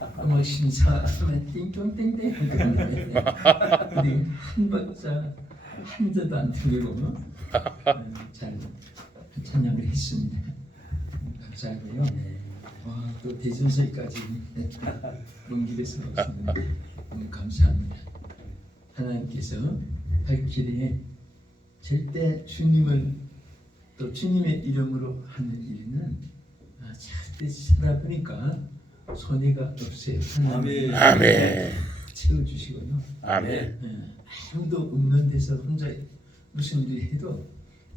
음악 심사하면 띵똥땡땡 그러는데 우리 한 박자 한 자도 안 틀리고 잘 찬양을 했습니다. 감사하고요. 또 대전서까지 먼 길에서 오시는데 너무 감사합니다. 하나님께서 갈 길에 절대 주님을 또 주님의 이름으로 하는 일은 절대 살아보니까 손해가 없어요. 아멘. 아멘. 채워주시고요. 아멘. 아무도 없는 데서 혼자 무슨 일을 해도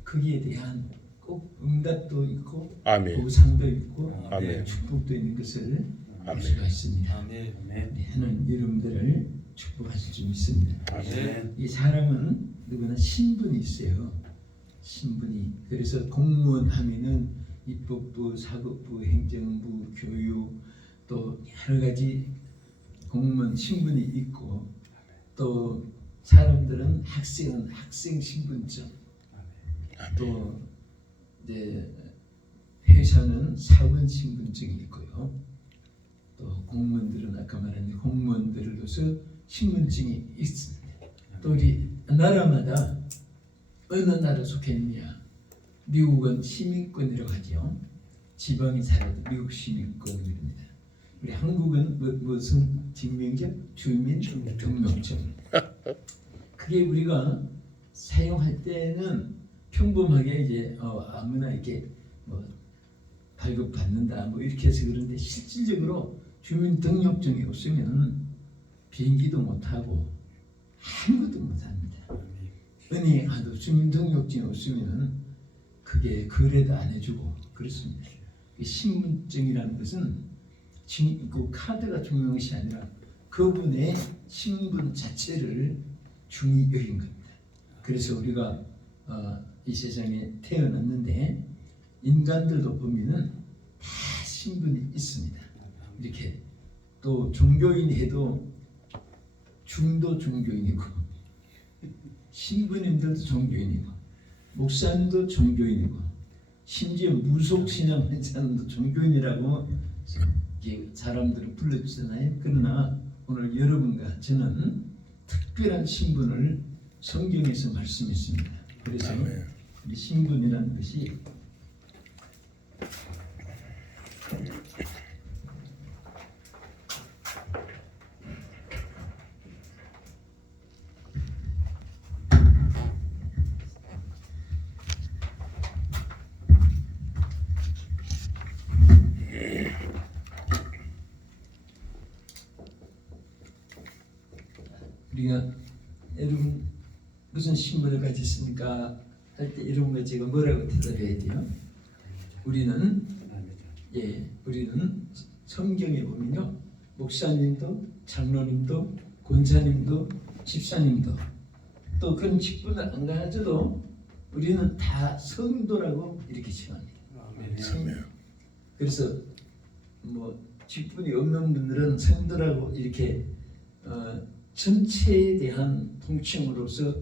거기에 대한 꼭 응답도 있고 아멘. 보상도 있고 아멘. 축복도 있는 것을 알 아멘. 수가 있습니다. 아멘. 우리 하나님 여러분들을 축복하실 줄 믿습니다. 아멘. 이 사람은 누구나 신분이 있어요. 신분이. 그래서 공무원 하면은 입법부, 사법부, 행정부, 교육 또 여러 가지 공무원 신분이 있고 또 사람들은 학생은 학생 신분증 또 이제 회사는 사원 신분증이 있고요. 또 공무원들은 아까 말한 공무원들로서 신분증이 있습니다. 또 우리 나라마다 어느 나라 속해 있느냐? 미국은 시민권이라고 하죠. 지방에 살아도 미국 시민권입니다. 우리 한국은 무슨 증명증? 주민등록증. 그게 우리가 사용할 때는 평범하게 이제 아무나 이렇게 뭐 발급 받는다 뭐 이렇게 해서 그런데 실질적으로 주민등록증이 없으면 비행기도 못 타고 아무것도 못 합니다. 은행에 가도 주민등록증이 없으면 그게 거래도 안 해주고 그렇습니다. 신분증이라는 것은 그 카드가 중요한 것이 아니라 그분의 신분 자체를 중히 여긴 겁니다. 그래서 우리가 이 세상에 태어났는데 인간들도 보면은 다 신분이 있습니다. 이렇게 또 종교인이 해도 중도 종교인이고 신부님들도 종교인이고 목사님도 종교인이고 심지어 무속신앙하는 사람도 종교인이라고 사람들을 불러주잖아요. 그러나 오늘 여러분과 저는 특별한 신분을 성경에서 말씀했습니다. 그래서 이 신분이라는 것이 우리가 여러분 무슨 신분을 가졌습니까? 할 때 여러분과 제가 뭐라고 대답해야 돼요? 우리는 성경에 보면요 목사님도 장로님도 권사님도 집사님도 또 그런 직분을 안 가져도 우리는 다 성도라고 이렇게称합니다. 성도. 그래서 뭐 직분이 없는 분들은 성도라고 이렇게 전체에 대한 통칭으로서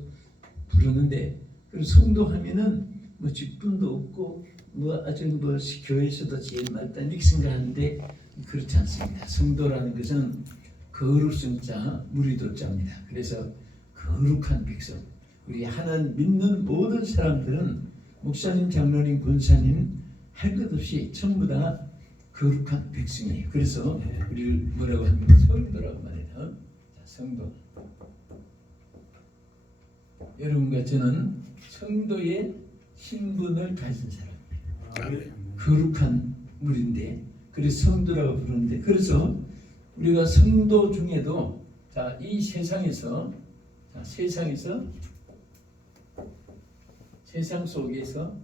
부르는데 그 성도하면은 뭐 직분도 없고 뭐 아주 뭐 교회에서도 제일 맞다 이렇게 생각하는데 그렇지 않습니다. 성도라는 것은 거룩성 자 무리도 자입니다. 그래서 거룩한 백성 우리 하나님 믿는 모든 사람들은 목사님, 장로님, 권사님 할 것 없이 전부 다 거룩한 백성이에요. 그래서 우리를 뭐라고 합니까? 성도라고 말해요. 성도. 여러분과 저는 성도의 신분을 가진 사람입니다. 거룩한 물인데 그래서 성도라고 부르는데 그래서 우리가 성도 중에도 이 세상에서 세상 속에서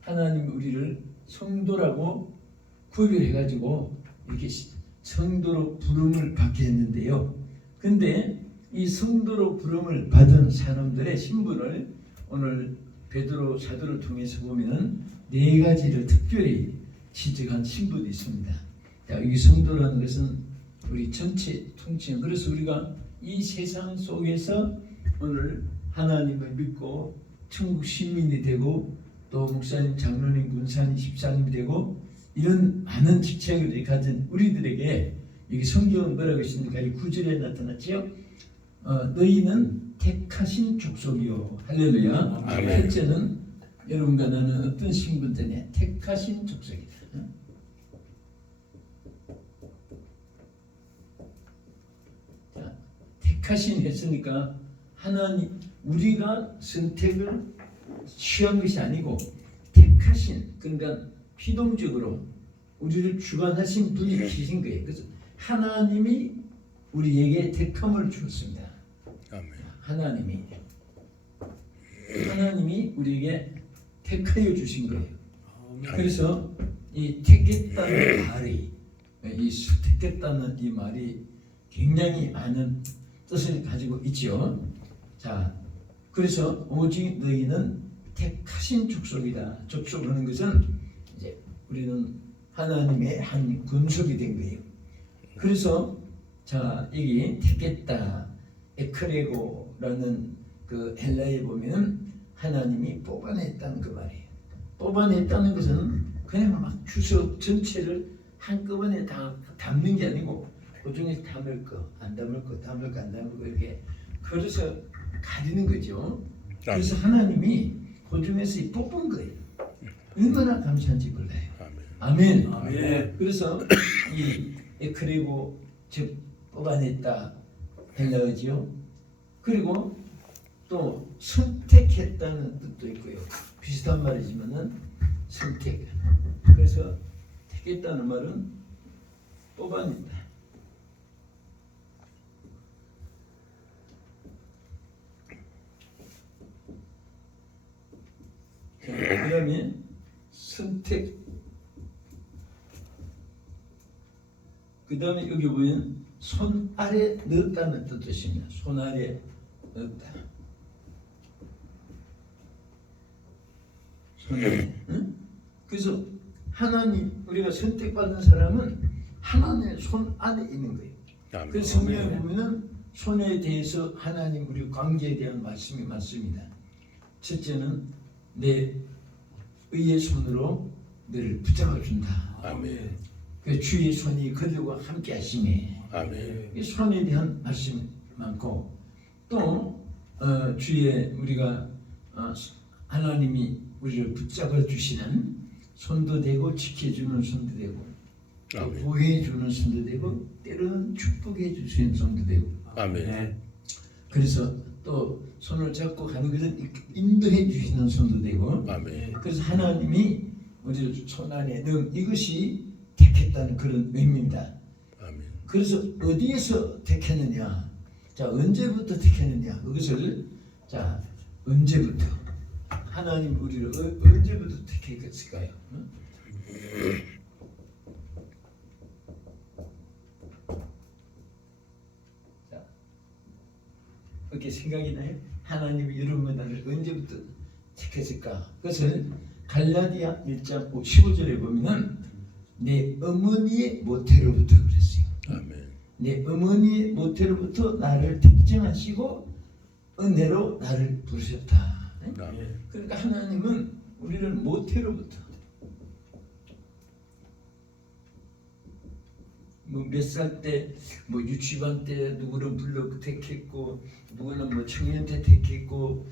하나님 우리를 성도라고 구별해 가지고 이렇게 성도로 부름을 받게 했는데요. 근데 이 성도로 부름을 받은 사람들의 신분을 오늘 베드로 사도를 통해서 보면 네 가지를 특별히 지적한 신분이 있습니다. 이 성도라는 것은 우리 전체 통칭. 그래서 우리가 이 세상 속에서 오늘 하나님을 믿고 천국 시민이 되고 또 목사님, 장로님, 군사님, 집사님이 되고 이런 많은 직책을 가진 우리들에게 여기 성경은 뭐라고 했습니까? 이 9절에 나타났지요. 너희는 택하신 족속이요. 할렐루야. 아멘. 첫째는 여러분과 나는 어떤 신분이냐? 택하신 족속이다. 자, 택하신 했으니까 하나님 우리가 선택을 취한 것이 아니고 택하신, 그러니까 피동적으로 우리를 주관하신 분이 계신 거예요. 그래서 하나님이 우리에게 택함을 주었습니다. 아멘. 하나님이 우리에게 택하여 주신 거예요. 그래서 이 택했다는 말이, 이 택했다는 이 말이 굉장히 많은 뜻을 가지고 있죠. 자, 그래서 오직 너희는 택하신 족속이다. 족속하는 것은 이제 우리는 하나님의 한 군속이 된 거예요. 그래서 자, 여기 택했다, 에크레고라는 그 헬라에 보면 하나님이 뽑아냈다는 그 말이에요. 뽑아냈다는 것은 그냥 막 주석 전체를 한꺼번에 다 담는 게 아니고 그 중에 담을 거, 안 담을 거, 담을 거, 안 담을 거 이렇게 그래서 가리는 거죠. 그래서 하나님이 그 중에서 뽑은 거예요. 얼마나 감사한지 몰라요. 아멘. 아멘. 그래서 이 에크레고 즉 뽑아냈다 헬라어지요. 그리고 또 선택했다는 뜻도 있고요. 비슷한 말이지만은 선택. 그래서 택했다는 말은 뽑아냈다. 그다음에 선택. 그다음에 여기 보면 손 아래 넣었다는 뜻입니다. 손 아래 넣었다. 손 아래. 응? 그래서 하나님, 우리가 선택받은 사람은 하나님의 손 안에 있는 거예요. 그래서 성경에 보면은 손에 대해서 하나님 우리 관계에 대한 말씀이 많습니다. 첫째는 내 의의 손으로 너를 붙잡아 준다. 아멘. 그 주의 손이 그들과 함께 하시네. 아멘. 이 손에 대한 말씀이 많고 또 주의 우리가 하나님이 우리를 붙잡아 주시는 손도 되고 지켜주는 손도 되고 또 보호해 주는 손도 되고 때로는 축복해 주시는 손도 되고. 아멘. 그래서 또 손을 잡고 가는 것은 인도해 주시는 손도 되고. 아멘. 그래서 하나님이 우리를 손 안에 넣은 이것이 택했다는 그런 의미입니다. 아멘. 그래서 어디에서 택했느냐? 자, 언제부터 택했느냐? 그것을 자, 언제부터 하나님 우리를 언제부터 택했을까요? 응? 자, 어떻게 생각이 나요? 하나님이 여러분 나를 언제부터 택했을까? 그것을 갈라디아 1장 15절에 보면은 내 어머니의 모태로부터 그랬어요. 아멘. 내 어머니의 모태로부터 나를 택정하시고 은혜로 나를 부르셨다. 아멘. 그러니까 하나님은 우리를 모태로부터 뭐 몇 살 때 뭐 유치원 때 누구를 불러 택했고 누구는 뭐 청년 때 택했고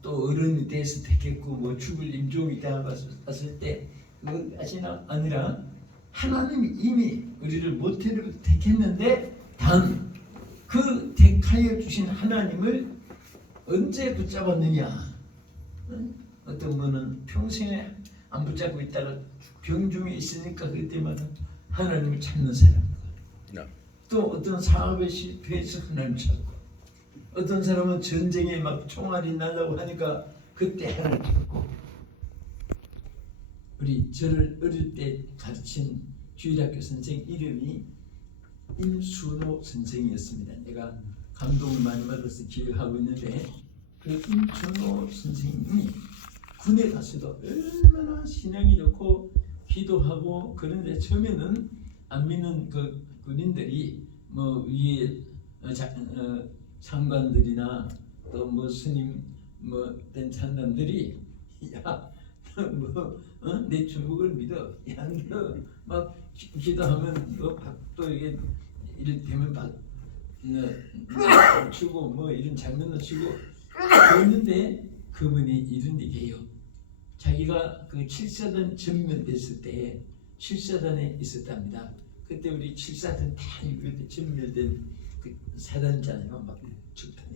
또 어른이 돼서 택했고 뭐 죽을 임종이 되었을 때 그것이 아니라 하나님이 이미 우리를 모태로부터 택했는데 단 그 택하여 주신 하나님을 언제 붙잡았느냐? 어떤 분은 평생에 안 붙잡고 있다가 병중에 있으니까 그때마다 하나님을 찾는 사람. 또 어떤 사업에 실패해서 하나님 찾고, 어떤 사람은 전쟁에 막 총알이 나려고 하니까 그때 하나님 찾고. 우리 저를 어릴 때 가르친 주일학교 선생 이름이 임순호 선생이었습니다. 내가 감동을 많이 받아서 기억하고 있는데 그 임순호 선생님이 군에 가서도 얼마나 신앙이 좋고 기도하고 그런데 처음에는 안 믿는 그 군인들이 뭐 위에 장관들이나 또 뭐 스님 뭐 된 찬남들이 야 뭐 내 중국을 믿어. 야너막 기도하면 너또 이게 이를테면 주고 뭐 이런 장난도 치고 그랬는데 그분이 이런 얘기해요. 자기가 그 7사단 전멸됐을 때 7사단에 있었답니다. 그때 우리 7사단 다 이렇게 전멸된 그 사단이잖아요. 막 죽탄에.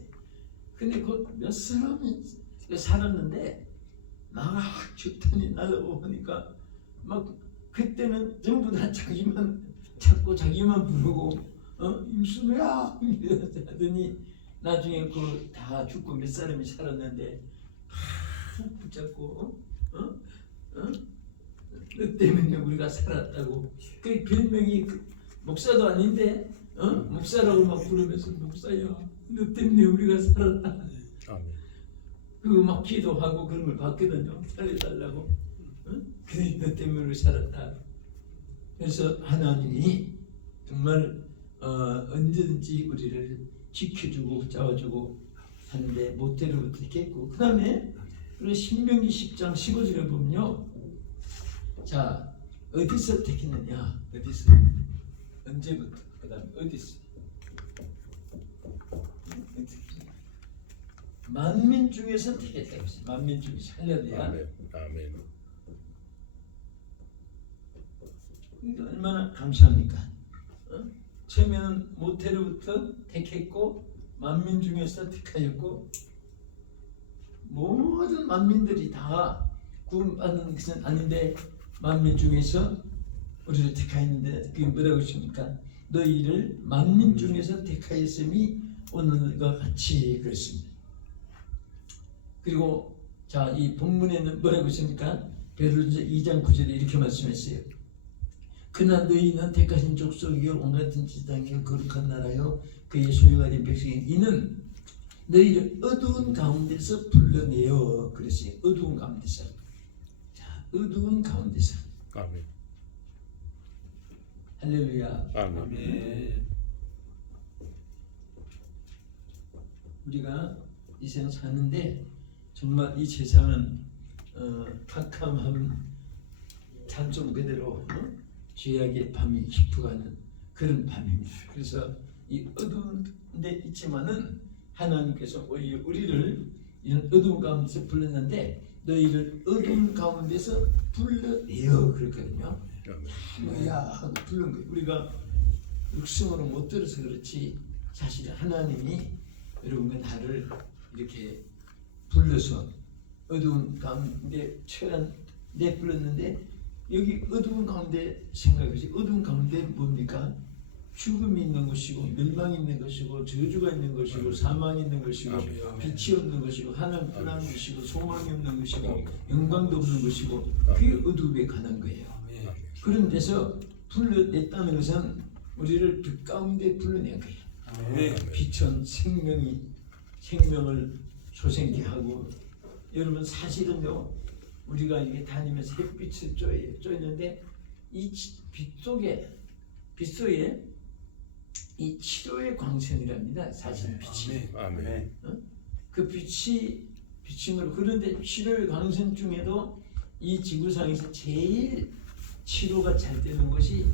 근데 그 몇 사람이 살았는데 막 죽탄이 날아오고 보니까 막 그때는 전부 다 자기만 찾고 자기만 부르고 임수매야 하더니 나중에 그 다 죽고 몇 사람이 살았는데 푹 붙잡고 너 때문에 우리가 살았다고. 그 별명이 목사도 아닌데 목사라고 막 부르면서 목사야 너 때문에 우리가 살았다. 아멘. 그거 막 기도하고 그런 걸 받거든요. 살려달라고. 그래 너 때문에 우리 살았다. 그래서 하나님이 정말 언제든지 우리를 지켜주고 붙잡아주고 하는데 모태로부터 했고, 그 다음에 신명기 10장 15절에 보면요, 자 어디서 택했느냐, 어디서, 언제부터, 그 다음에 어디서, 만민 중에서 택했다고 했어요. 만민 중에서. 할렐루야. 아멘. 아멘. 그러니까 얼마나 감사합니까? 처음에는 모태로부터 택했고 만민 중에서 택하였고, 모든 만민들이 다 구원받는 것은 아닌데 만민 중에서 우리를 택하였는데 그게 뭐라고 하십니까? 너희를 만민 중에서 택하였음이 오늘과 같이 그랬습니다. 그리고 자, 이 본문에는 뭐라고 하십니까? 베드로전서 2장 9절에 이렇게 말씀했어요. 그러나 너희는 택하신 족속이요 온갖 지방이요 거룩한 나라요 그의 소유가 된 백성이 이는 너희를 어두운 가운데서 불러내어 그랬어요. 어두운 가운데서. 자, 어두운 가운데서. 아멘. 할렐루야. 아멘. 우리가 이 세상 사는데 정말 이 세상은 캄캄함 단종 그대로 죄악의 밤이 깊어가는 그런 밤입니다. 그래서 이 어두운 데 있지만은 하나님께서 우리를 이런 어두운 가운데서 불렀는데 너희를 어두운 가운데서 불러내어 그랬거든요. 뭐야 하고 부른 거예요. 우리가 육성으로 못 들어서 그렇지 사실 하나님이 여러분과 나를 이렇게 불러서 어두운 가운데 처한 내 불렀는데, 여기 어두운 가운데 생각하지, 어두운 가운데 뭡니까? 죽음이 있는 것이고 멸망이 있는 것이고 저주가 있는 것이고 사망이 있는 것이고 빛이 없는 것이고 하나님 떠난 것이고 소망이 없는 것이고 영광도 없는 것이고 그게 어두움에 관한 거예요. 그런 데서 불러냈다는 것은 우리를 빛 가운데 불러낸 거예요. 빛은 생명을 솟게 하고, 여러분 사실은요 우리가 이게 다니면서 햇빛을 쬐는데 이 빛 속에 이 치료의 광선이랍니다. 사실 빛이. 아멘. 그 빛으로. 그런데 치료의 광선 중에도 이 지구상에서 제일 치료가 잘 되는 것이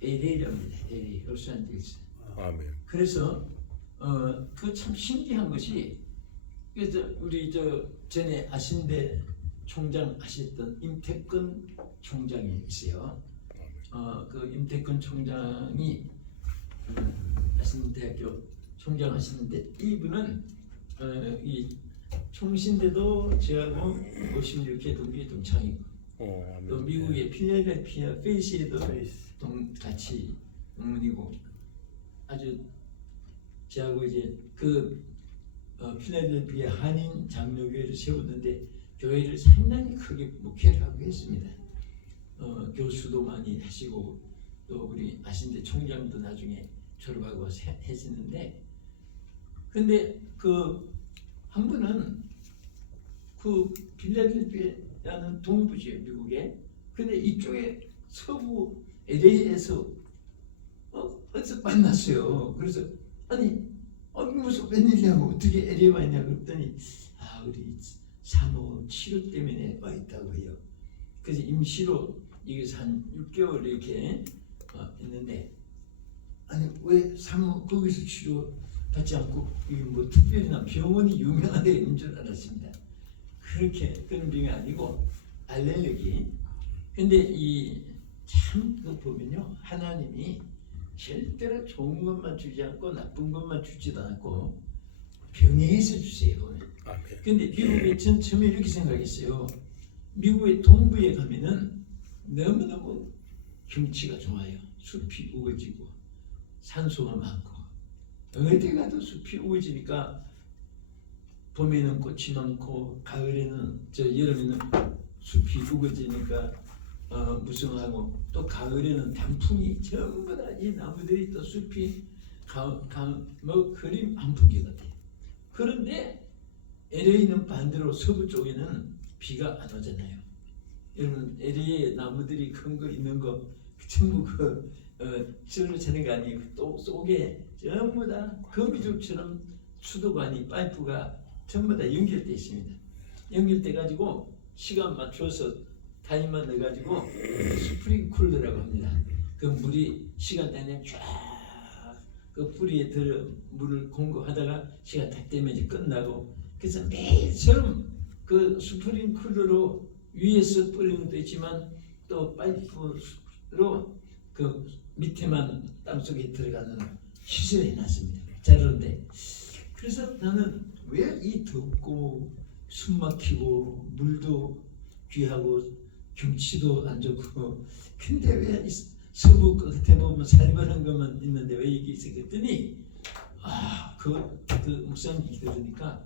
LA랍니다. LA, 로스앤젤레스. 아멘. 그래서 그 참 신기한 것이, 그래서 우리 전에 아신대 총장 하셨던 임태근 총장이 있어요. 그 임태근 총장이 아신대학교 총장 하시는데, 이분은 이 총신대도 저하고 56회 동기에 동창이고, 또 미국의 필라델피아 페이시에도 같이 동문이고, 아주 저하고 이제 그 필라델피아 한인 장로교회를 세웠는데 교회를 상당히 크게 목회를 하고 했습니다. 교수도 많이 하시고 또 우리 아신대 총장도 나중에 졸업하고 하시는데, 근데 그 한 분은 그 필라델피아는 동부지요 미국에. 근데 이쪽에 서부 LA에서 어디서 만났어요. 그래서 아니 무슨 웬일이냐고, 어떻게 LA 왔냐 그랬더니 우리 산후 치료 때문에 와 있다고 해요. 그래서 임시로 이게 한 6개월 이렇게 있는데 아니 왜 사무 거기서 치료 받지 않고 이게 뭐 특별히나 병원이 유명한 데 있는 줄 알았습니다. 그렇게 그런 병이 아니고 알레르기. 근데 이 참 그 보면요 하나님이 절대로 좋은 것만 주지 않고 나쁜 것만 주지도 않고 병행해서 주세요. 아멘. 근데 미국에 전 처음에 이렇게 생각했어요. 미국의 동부에 가면은 너무너무 경치가 좋아요. 숲이 우거지고 산소가 많고 어디 가도 숲이 우거지니까 봄에는 꽃이 많고 가을에는 여름에는 숲이 우거지니까 무성하고 또 가을에는 단풍이 전부 다 이 나무들이 또 숲이 뭐 그림 한 풍기 같아요. 그런데 LA는 반대로 서부 쪽에는 비가 안 오잖아요. 여러분 LA에 나무들이 큰 거 있는 거 전부 절로 차는 거 아니에요. 또 속에 전부 다 거미줄처럼 수도관이 파이프가 전부 다 연결돼 있습니다. 연결돼 가지고 시간 맞춰서 타임만 내 가지고 스프링쿨러라고 합니다. 그 물이 시간 되면 쫙그 뿌리에 들어 물을 공급하다가 시간 딱 되면 이제 끝나고 그래서 매일처럼 그 스프링쿨러로 위에서 뿌리는 것도 있지만 또 파이프로 그 밑에만 땅속에 들어가는 시설을 해놨습니다. 자료인데 그래서 나는 왜 이 덥고 숨 막히고 물도 귀하고 경치도 안 좋고 근데 왜 서부 끝에 보면 살벌한 것만 있는데 왜 이게 있어 그랬더니 그 목사님이 들으니까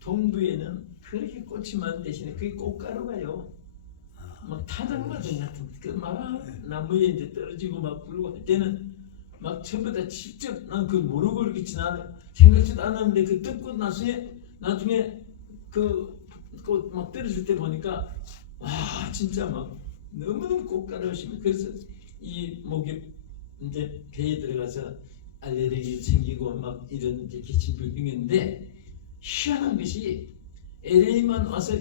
동부에는 그렇게 꽃이 많은 대신에 그게 꽃가루가요. 막 타당마당 같은 그막 나무에 이제 떨어지고 막 굴고 할 때는 막 전부 다 직접 난 그 모르고 이렇게 생각지도 않았는데 그 듣고 나중에 그 꽃 막 떨어질 때 보니까 와 진짜 막 너무너무 꽃가루심이 그래서 이 목에 이제 배에 들어가서 알레르기 생기고 막 이런 이제 기침병인데 희한한 것이 LA만 와서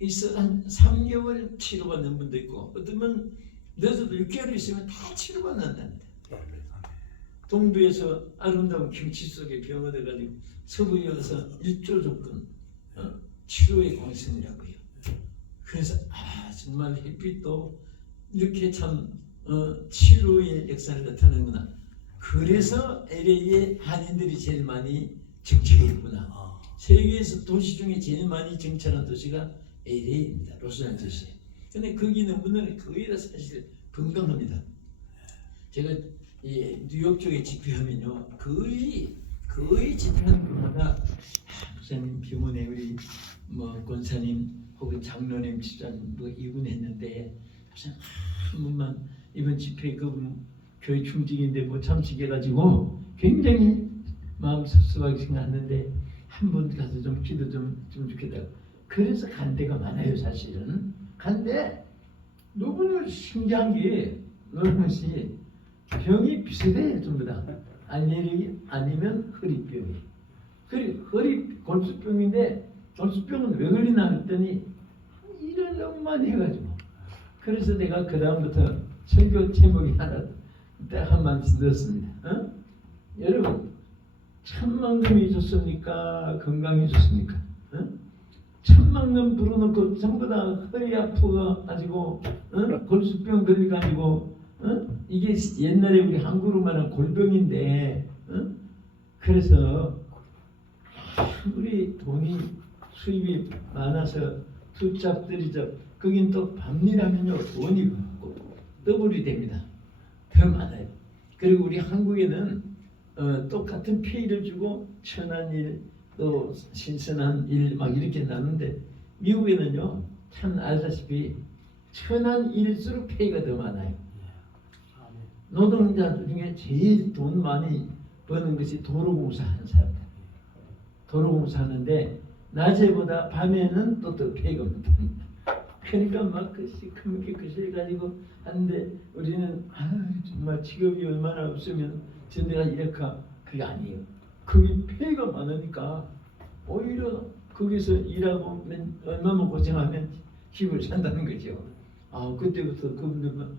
있어 한 3개월 치료받는 분도 있고 어떤 분 늦어도 6개월 있으면 다 치료받는답니다. 동부에서 아름다운 경치 속에 병 얻어가지고 서부에 와서 일조 조건 치료의 공신이라고요. 그래서 정말 햇빛도 이렇게 참 치료의 역사를 나타내는구나. 그래서 LA에 한인들이 제일 많이 정착해 있구나. 세계에서 도시 중에 제일 많이 정착한 도시가 LA입니다. 로스앤젤레스. 근데 거기 있는 분들은 거의 다 사실 건강합니다. 제가 뉴욕 쪽에 집회하면요 거의 집회하는 분마다 목사님 병원에 우리 뭐 권사님 혹은 장로님 집사님 뭐 입원했는데 한 번만 이번 집회 그 교회 충직인데 뭐 참석해가지고 굉장히 마음 섭섭하게 생각했는데 한 번 가서 좀 기도 좀 좋겠다. 그래서 간 데가 많아요 사실은. 간데 너무나 신기한 게 너무시 병이 비슷해요 전부 다. 알레르기 아니면 허리병이. 그리고 골수병인데 골수병은 왜 걸리나 했더니 일을 너무 많이 해가지고. 그래서 내가 그 다음부터 설교 제목이 하나 딱 한 말씀 넣었습니다. 여러분 천만금이 좋습니까? 건강이 좋습니까? 천만금 불어넣고 전부 다 허리 아프가 가지고 골수병 걸려가지고 이게 옛날에 우리 한국으로 말하는 골병인데 그래서 우리 돈이 수입이 많아서 두잡 들이잡 거긴 또 밤일하면요 돈이 더블이 됩니다. 더 많아요. 그리고 우리 한국에는 똑같은 페이를 주고 천한 일 또 신선한 일 막 이렇게 나누는데 미국에는요 참 알다시피 천한 일일수록 페이가 더 많아요. 노동자들 중에 제일 돈 많이 버는 것이 도로공사하는 사람들. 도로공사하는데 낮에보다 밤에는 또 더 페이가 많답니다. 그러니까 막 그 시커멓게 그실 가지고 하는데 우리는 정말 직업이 얼마나 없으면 전대가 이렇게 그게 아니에요. 거기 페이가 많으니까 오히려 거기서 일하고 얼마만 고생하면 힘을 산다는 거죠. 그때부터 그분들만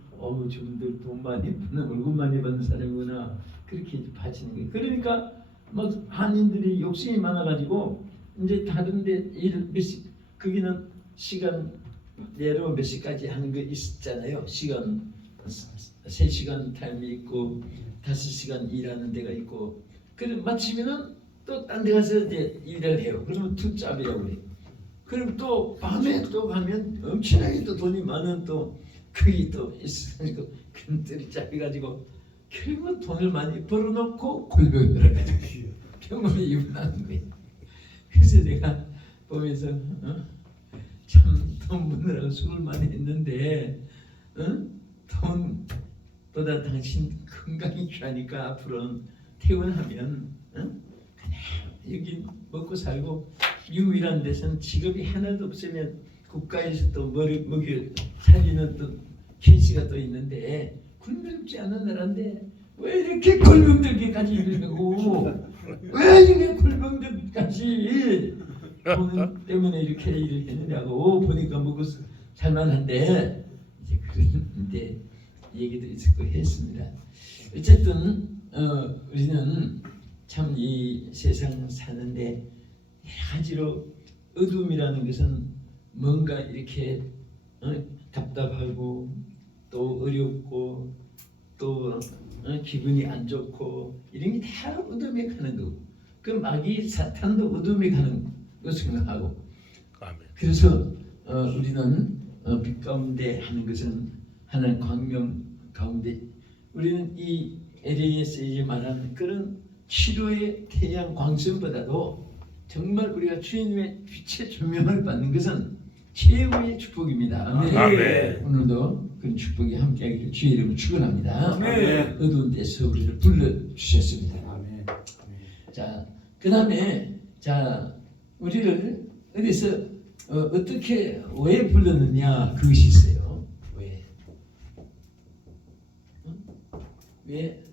저분들 돈 많이 버는 월급 많이 받는 사람이구나 그렇게 바치는 거예요. 그러니까 막 한인들이 욕심이 많아가지고 이제 다른데 거기는 시간 내로 몇 시까지 하는 거 있었잖아요. 시간 3시간 타임이 있고 5시간 일하는 데가 있고 그럼 마치면은 또 딴 데 가서 이제 일을 해요. 그러면 투잡이라고 해요. 그럼 또 밤에 또 가면 엄청나게 또 돈이 많은 또 그게 또 있으니까 큰들이 잡혀가지고 결국 돈을 많이 벌어놓고 골병을 해가지고 병원에 입원하는 거예요. 그래서 내가 보면서 참 돈 버느라고 수고를 많이 했는데 돈보다 당신 건강이 귀하니까 앞으로는 퇴원하면 그냥 여기 먹고 살고 미국이라는 데서는 직업이 하나도 없으면 국가에서 또 먹여 살리는 또 케이스가 또 있는데 굶지 않은 나라인데 왜 이렇게 골병들까지 이러고 왜 이렇게 골병들까지 돈 때문에 이렇게 일을 했느냐고 보니까 먹고 살만한데 이제 그런데 얘기도 있었고 했습니다. 어쨌든 우리는 참 이 세상 사는데 여러 가지로 어둠이라는 것은 뭔가 이렇게 답답하고 또 어렵고 또 기분이 안 좋고 이런 게 다 어둠에 가는 거고 그 마귀 사탄도 어둠에 가는 거 생각하고 아멘. 그래서 우리는 빛 가운데 하는 것은 하나님 광명 가운데 우리는 이 LA에서 말하는 그런 치료의 태양 광선보다도 정말 우리가 주님의 빛의 조명을 받는 것은 최고의 축복입니다. 아멘. 아멘. 오늘도 그런 축복이 함께하기를 주의 이름으로 축원합니다. 아멘. 어두운 데서 우리를 불러주셨습니다. 아멘. 자, 그 다음에 자 우리를 어디서 어떻게 왜 불렀느냐 그것이 있어요. 왜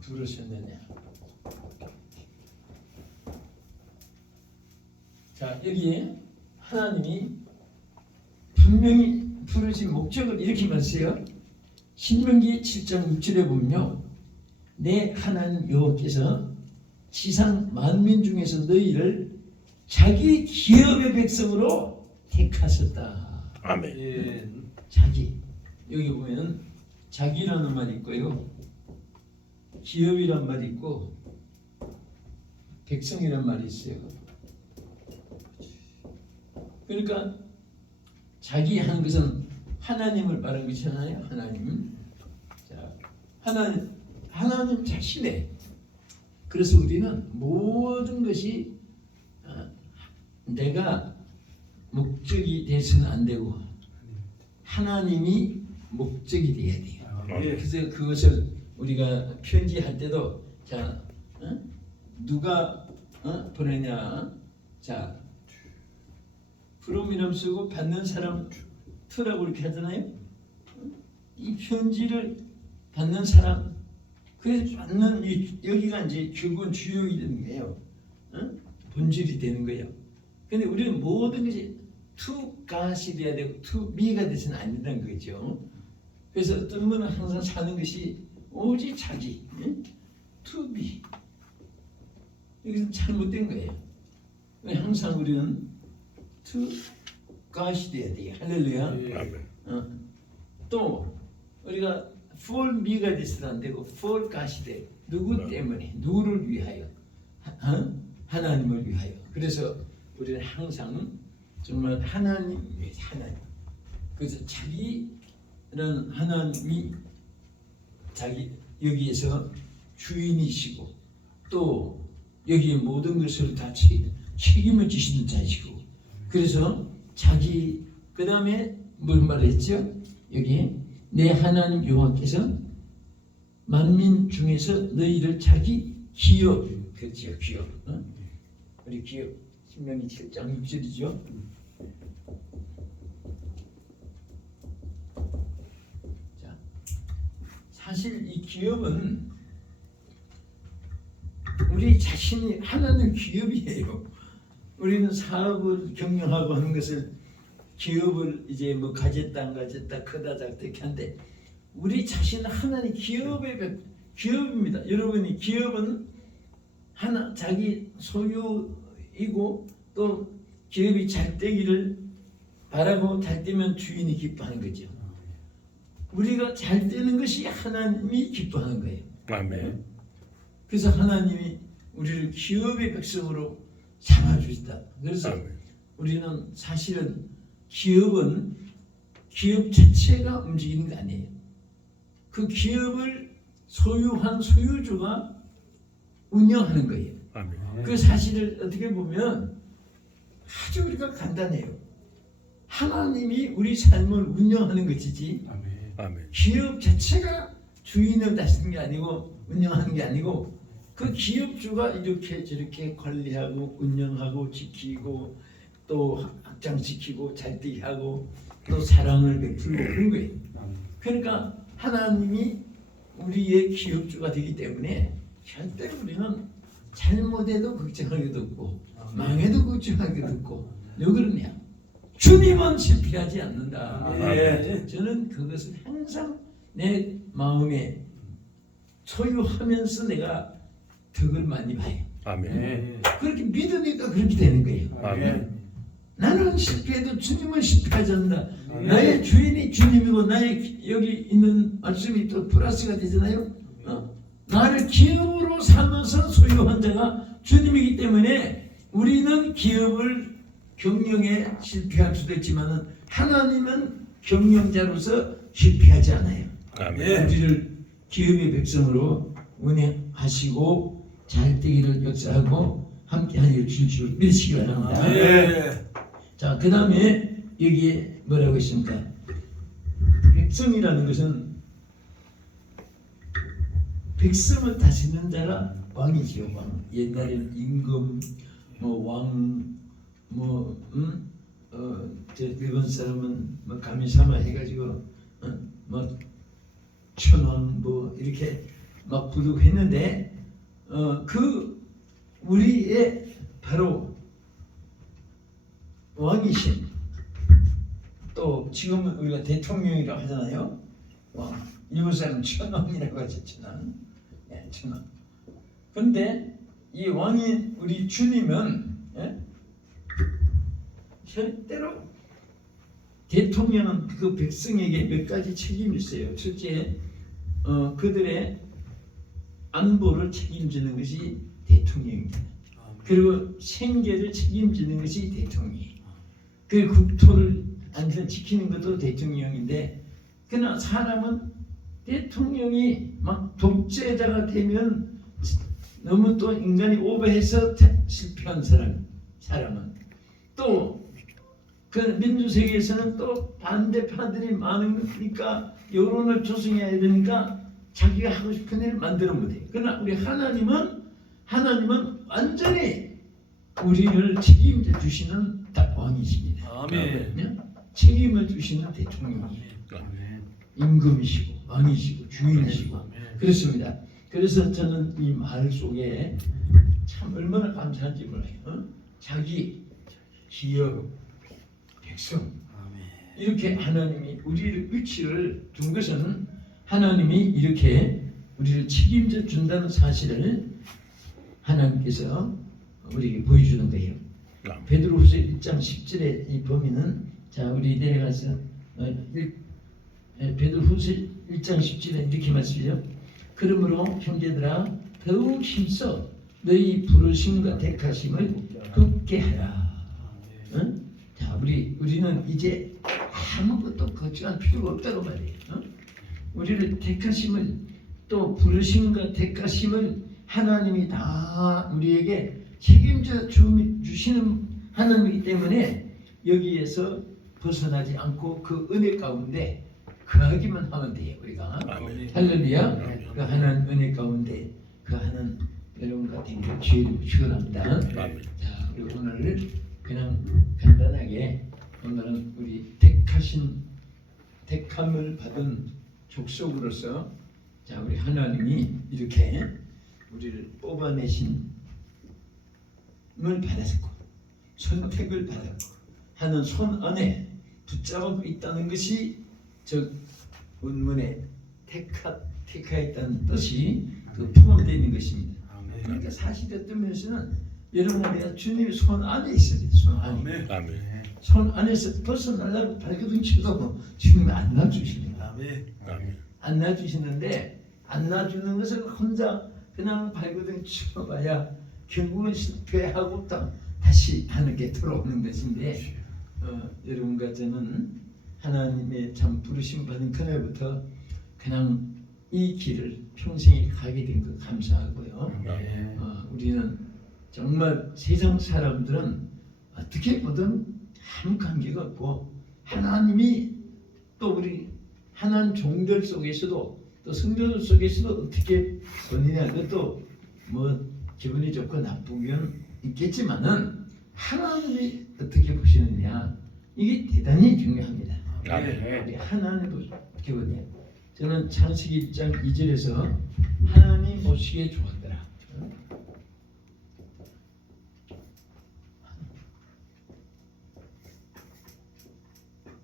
부르셨느냐. 자 여기에 하나님이 분명히 부르신 목적을 이렇게 말했어요. 신명기 7장 6절에 보면요. 내 하나님 여호와께서 지상 만민 중에서 너희를 자기 기업의 백성으로 택하셨다. 아멘. 예. 자기 여기 보면 자기라는 말이 있고요. 기업이란 말이 있고 백성이란 말이 있어요. 그러니까 자기 하는 것은 하나님을 말하는 것이잖아요. 하나님. 자, 하나님 자신의. 그래서 우리는 모든 것이 내가 목적이 돼서는 안 되고 하나님이 목적이 돼야 돼요. 예. 그래서 그것을 우리가 편지할 때도 자 누가 보내냐 자 프롬이름 쓰고 받는 사람 투라고 이렇게 하잖아요. 이 편지를 받는 사람 그래서 받는 여기가 이제 결국은 주역이 되는 거예요. 본질이 되는 거예요. 근데 우리는 모든 것이 to God이 돼야 되고 to me가 돼서는 안 된다는 거죠. 그래서 어떤 분은 항상 사는 것이 오직 자기 to me 이것은 잘못된 거예요. 항상 우리는 to God이 돼야 돼요. 할렐루야. 예. 아멘. 또 우리가 for me가 돼서는 안 되고 for God이 돼. 누구 때문에 누구를 위하여 하나님을 위하여. 그래서 우리는 항상 정말 하나님 위해서 하나님. 그래서 자기는 하나님이 자기 여기에서 주인이시고 또 여기에 모든 것을 다 책임을 지시는 자이시고 그래서 자기 그 다음에 뭘 말했죠? 여기 내 하나님 여호와께서 만민 중에서 너희를 자기 기업 그렇죠 기업 우리 기업 신명기 7장 6절이죠. 자, 사실 이 기업은 우리 자신이 하나님 기업이에요. 우리는 사업을 경영하고 하는 것을 기업을 이제 뭐 가졌다 안 가졌다 크다 작다 이렇게 하는데 우리 자신은 하나님 기업입니다. 여러분이 기업은 하나 자기 소유이고 또 기업이 잘 되기를 바라고 잘 되면 주인이 기뻐하는 거죠. 우리가 잘 되는 것이 하나님이 기뻐하는 거예요. 아멘. 그래서 하나님이 우리를 기업의 백성으로 삼아주시다. 그래서 아멘. 우리는 사실은 기업은 기업 자체가 움직이는 게 아니에요. 그 기업을 소유한 소유주가 운영하는 거예요. 아멘. 그 사실을 어떻게 보면 아주 우리가 간단해요. 하나님이 우리 삶을 운영하는 것이지 아멘. 기업 자체가 주인을 다스리는 게 아니고 운영하는 게 아니고 그 기업주가 이렇게 저렇게 관리하고 운영하고 지키고 또 확장시키고 잘되게 하고 또 사랑을 베풀고 그런 거예요. 그러니까 하나님이 우리의 기업주가 되기 때문에 절대로 우리는 잘못해도 걱정하기도 없고 망해도 걱정하기도 없고 왜 그러냐? 주님은 실패하지 않는다. 아멘. 저는 그것을 항상 내 마음에 소유하면서 내가 덕을 많이 봐요. 아멘. 그렇게 믿으니까 그렇게 되는 거예요. 아멘. 나는 실패해도 주님은 실패하지 않는다. 아멘. 나의 주인이 주님이고 나의 여기 있는 말씀이 또 플러스가 되잖아요. 나를 기업으로 삼아서 소유한 자가 주님이기 때문에 우리는 기업을 경영에 실패할 수도 있지만 하나님은 경영자로서 실패하지 않아요. 아멘. 우리를 기업의 백성으로 운행하시고 잘 되기를 역사하고 함께하여 주시기를 믿으시기 바랍니다. 아멘. 자, 그 다음에 여기에 뭐라고 있습니까? 백성이라는 것은 백성을 다스리는 자가 왕이지요. 왕. 옛날에는 임금, 저 일본 사람은 뭐 가미사마 해가지고 뭐 천왕 뭐 이렇게 막 부르고 했는데 그 우리의 바로 왕이신 또 지금은 우리가 대통령이라고 하잖아요. 왕. 일본 사람 천왕이라고 하죠. 천왕. 예, 천왕. 그런데 이 왕인 우리 주님은 절대로 대통령은 그 백성에게 몇 가지 책임이 있어요. 첫째, 그들의 안보를 책임지는 것이 대통령입니다. 그리고 생계를 책임지는 것이 대통령이에요. 그 국토를 안전 지키는 것도 대통령인데, 그러나 사람은 대통령이 막 독재자가 되면 너무 또 인간이 오버해서 실패한 사람은 또 그 민주세계에서는 또 반대파들이 많으니까 여론을 조성해야 되니까 자기가 하고 싶은 일을 만들어 못해요. 그러나 우리 하나님은 완전히 우리를 책임져 주시는 왕이십니다. 아멘. 책임을 주시는 대통령이에요. 임금이시고 왕이시고 주인이시고 그렇습니다. 그래서 저는 이 말 속에 참 얼마나 감사한지 몰라요. 자기, 기업, 백성 이렇게 하나님이 우리를 위치를 둔 것은 하나님이 이렇게 우리를 책임져 준다는 사실을 하나님께서 우리에게 보여주는 거예요. 베드로후서 1장 10절의 이 범위는 자 우리 내려가서 베드로후서 1장 10절에 이렇게 말씀해요. 그러므로 형제들아 더욱 힘써 너희 부르심과 택하심을 굳게 하라. 응? 자 우리는 이제 아무것도 걱정할 필요가 없다고 말이에요. 우리를 택하심을 또 부르심과 택하심을 하나님이 다 우리에게 책임져 주시는 하나님이기 때문에 여기에서 벗어나지 않고 그 은혜 가운데 거하기만 하면 돼요. 우리가 할렐루야. 그 하나님 은혜 가운데 거하는 여러분과 되기를 주의 축원합니다. 자 우리 오늘 그냥 간단하게 오늘은 우리 택함을 받은 족속으로서 자 우리 하나님이 이렇게 우리를 뽑아내신 을 받았고 선택을 받아 하는 손 안에 붙잡고 있다는 것이 저 원문에 택하였다는 뜻이 그 포함되어 있는 것입니다. 그러니까 사실 어떤 면에서는 여러분 우리가 주님의 손 안에 있어요. 손 안에. 아멘. 손 안에서 벗어나려고 발버둥 쳐도 주님이 안 놔주십니다. 아멘. 안 놔주시는데 안 놔주는 것을 혼자 그냥 발버둥 쳐봐야 결국은 실패하고 또 다시 하늘께 들어오는 것인데 여러분과 저는 하나님의 참 부르심 받은 그날부터 그냥 이 길을 평생에 가게 된 것 감사하고요. 우리는 정말 세상 사람들은 어떻게 보든 아무 관계가 없고 하나님이 또 우리 하나님 종들 속에서도 또 성도들 속에서도 어떻게 보느냐 그것도 뭐 기분이 좋고 나쁘긴 있겠지만은 하나님이 어떻게 보시느냐 이게 대단히 중요합니다. 우리 하나님을 어떻게 보냐 저는 창세기 1장 2절에서 하나님 보시기에 좋았더라.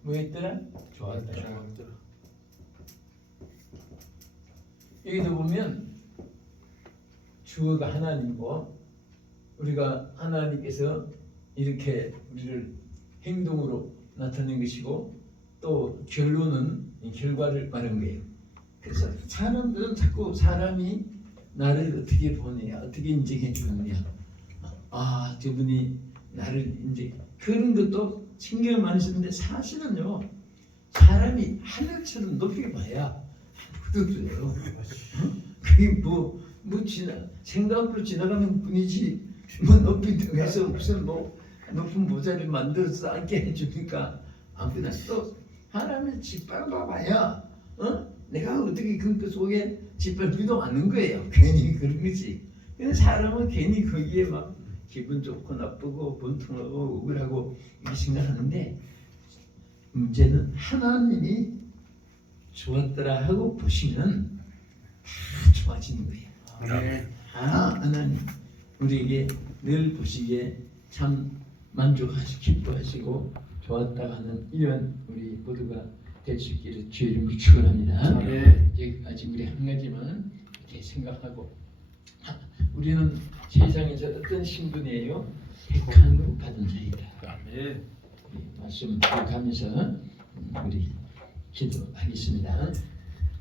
뭐 했더라? 좋았더라. 여기도 보면 주어가 하나님이고 우리가 하나님께서 이렇게 우리를 행동으로 나타낸 것이고 또 결론은 결과를 말한 거예요. 그래서 사람들은 자꾸 사람이 나를 어떻게 보느냐 어떻게 인정해 주느냐 저분이 나를 이제 그런 것도 신경을 많이 쓰는데 사실은요 사람이 하늘처럼 높이 봐야 아무도 없어요. 그게 뭐 생각으로 지나가는 뿐이지 뭐 높이 등에서 무슨 뭐 높은 모자를 만들어서 앉게 해주니까 아무나 또 사람을 짓밟아봐야 내가 어떻게 그 속에 짓밟지도 않는 거예요. 괜히 그런 거지. 근데 사람은 괜히 거기에 막 기분 좋고 나쁘고 번통하고 억울하고 이렇게 생각하는데 문제는 하나님이 좋았더라 하고 보시면 다 좋아지는 거예요. 하나님 우리에게 늘 보시기에 참 만족하시고 기뻐하시고 좋았다 하는 이런 우리 모두가 될 수 있기를 주의 이름으로 축원합니다. 이제 아직 우리 한 가지만 이렇게 생각하고 우리는 세상에서 어떤 신분이에요? 택함을 받은 자이다. 말씀 기억하면서 우리 기도하겠습니다.